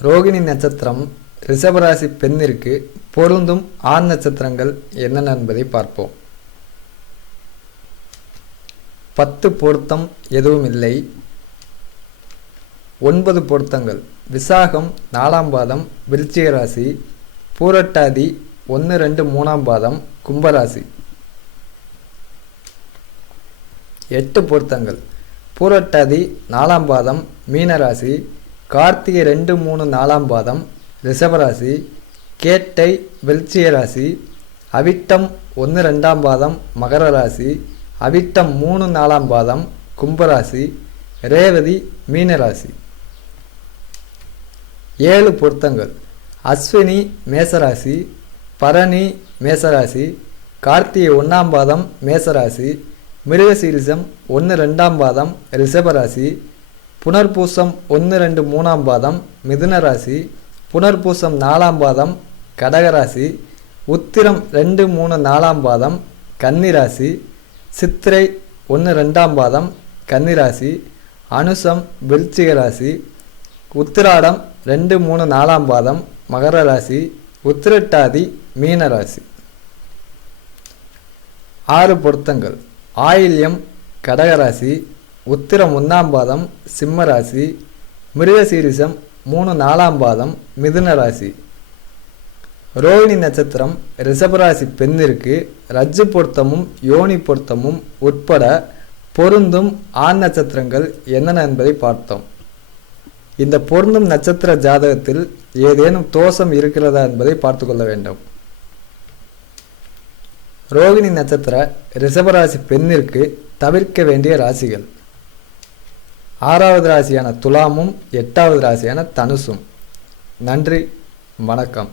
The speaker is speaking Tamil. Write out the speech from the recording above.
ரோகிணி நட்சத்திரம் ரிஷபராசி பெண்ணிற்கு பொருந்தும் ஆண் நட்சத்திரங்கள் என்னென்ன என்பதை பார்ப்போம். 10 பொருத்தம் எதுவும் இல்லை. 9 பொருத்தங்கள். விசாகம் 4ஆம் பாதம் விருச்சிக ராசி, பூரட்டாதி 1, 2, 3ஆம் பாதம் கும்பராசி. 8 பொருத்தங்கள். பூரட்டாதி 4ஆம் பாதம் மீனராசி, கார்த்திகை 2, 3, 4ஆம் பாதம் ரிஷபராசி, கேட்டை விருச்சிக ராசி, அவிட்டம் 1, 2ஆம் பாதம் மகர ராசி, அவிட்டம் 3, 4ஆம் பாதம் கும்பராசி, ரேவதி மீனராசி. 7 பொருத்தங்கள். அஸ்வினி மேசராசி, பரணி மேசராசி, கார்த்திகை 1ஆம் பாதம் மேசராசி, மிருகசீரிசம் 1, 2ஆம் பாதம் ரிஷபராசி, புனர்பூசம் 1, 2, 3ஆம் பாதம் மிதுன ராசி, புனர்பூசம் 4ஆம் பாதம் கடகராசி, உத்திரம் 2, 3, 4ஆம் பாதம் கன்னிராசி, சித்திரை 1, 2ஆம் பாதம் கன்னிராசி, அனுசம் விருச்சிக ராசி, உத்திராடம் 2, 3, 4ஆம் பாதம் மகர ராசி, உத்திரட்டாதி மீனராசி. 6 பொருத்தங்கள். ஆயில்யம் கடகராசி, உத்திரம் 1ஆம் பாதம் சிம்மராசி, மிருகசீரிசம் 3, 4ஆம் பாதம் மிதுன ராசி. ரோகிணி நட்சத்திரம் ரிஷபராசி பெண்ணிற்கு ரஜ்ஜு பொருத்தமும் யோனி பொருத்தமும் உட்பட பொருந்தும் ஆண் நட்சத்திரங்கள் என்னென்ன என்பதை பார்த்தோம். இந்த பொருந்தும் நட்சத்திர ஜாதகத்தில் ஏதேனும் தோஷம் இருக்கிறதா என்பதை பார்த்து கொள்ள வேண்டும். ரோகிணி நட்சத்திர ரிஷபராசி பெண்ணிற்கு தவிர்க்க வேண்டிய ராசிகள்: 6வது ராசியான துலாமும் 8வது ராசியான தனுசும். நன்றி, வணக்கம்.